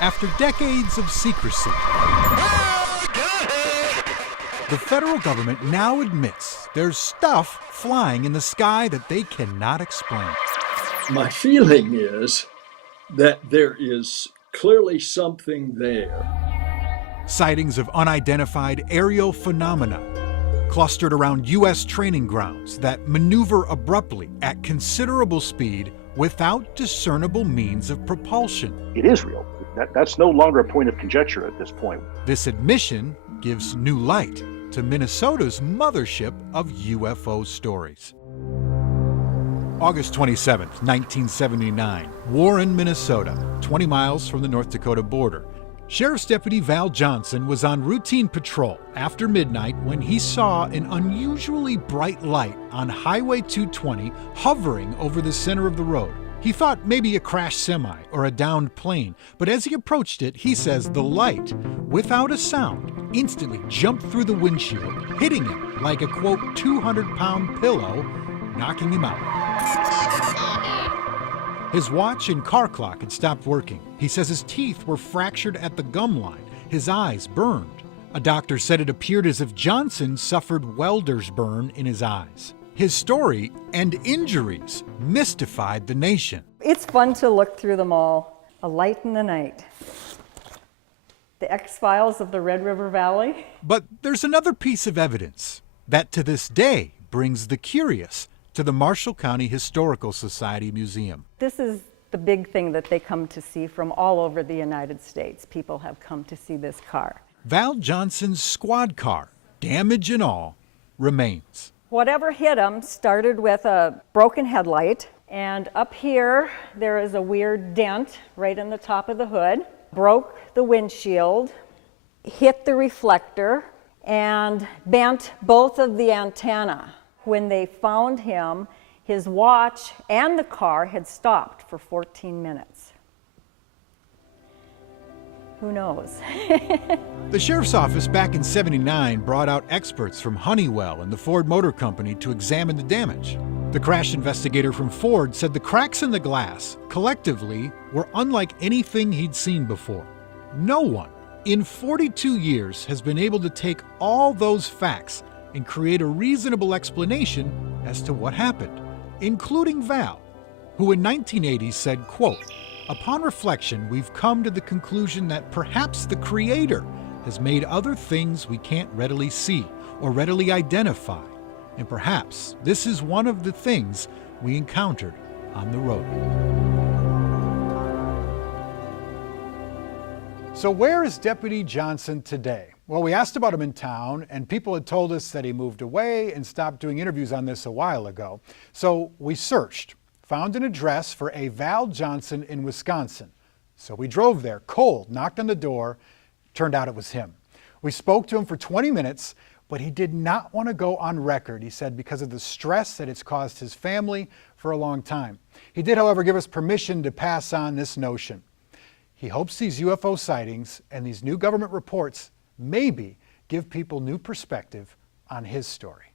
After decades of secrecy, the federal government now admits there's stuff flying in the sky that they cannot explain. My feeling is that there is clearly something there. Sightings of unidentified aerial phenomena clustered around U.S. training grounds that maneuver abruptly at considerable speed without discernible means of propulsion. It is real. That's no longer a point of conjecture at this point. This admission gives new light to Minnesota's mothership of UFO stories. August 27, 1979, Warren, Minnesota, 20 miles from the North Dakota border. Sheriff's Deputy Val Johnson was on routine patrol after midnight when he saw an unusually bright light on Highway 220 hovering over the center of the road. He thought maybe a crashed semi or a downed plane, but as he approached it, he says the light, without a sound, instantly jumped through the windshield, hitting him like a, quote, 200-pound pillow, knocking him out. His watch and car clock had stopped working. He says his teeth were fractured at the gum line, his eyes burned. A doctor said it appeared as if Johnson suffered welder's burn in his eyes. His story and injuries mystified the nation. It's fun to look through them all. A light in the night. The X-Files of the Red River Valley. But there's another piece of evidence that to this day brings the curious to the Marshall County Historical Society Museum. This is the big thing that they come to see from all over the United States. People have come to see this car. Val Johnson's squad car, damage and all, remains. Whatever hit him started with a broken headlight, and up here there is a weird dent right in the top of the hood, broke the windshield, hit the reflector, and bent both of the antenna. When they found him, his watch and the car had stopped for 14 minutes. Who knows? The sheriff's office back in '79 brought out experts from Honeywell and the Ford Motor Company to examine the damage. The crash investigator from Ford said the cracks in the glass, collectively, were unlike anything he'd seen before. No one in 42 years has been able to take all those facts and create a reasonable explanation as to what happened, including Val, who in 1980 said, quote, "Upon reflection, we've come to the conclusion that perhaps the Creator has made other things we can't readily see or readily identify, and perhaps this is one of the things we encountered on the road." So where is Deputy Johnson today? Well, we asked about him in town, and people had told us that he moved away and stopped doing interviews on this a while ago. So we searched, found an address for a Val Johnson in Wisconsin. So we drove there, cold, knocked on the door. Turned out it was him. We spoke to him for 20 minutes, but he did not want to go on record, he said, because of the stress that it's caused his family for a long time. He did, however, give us permission to pass on this notion. He hopes these UFO sightings and these new government reports maybe give people new perspective on his story.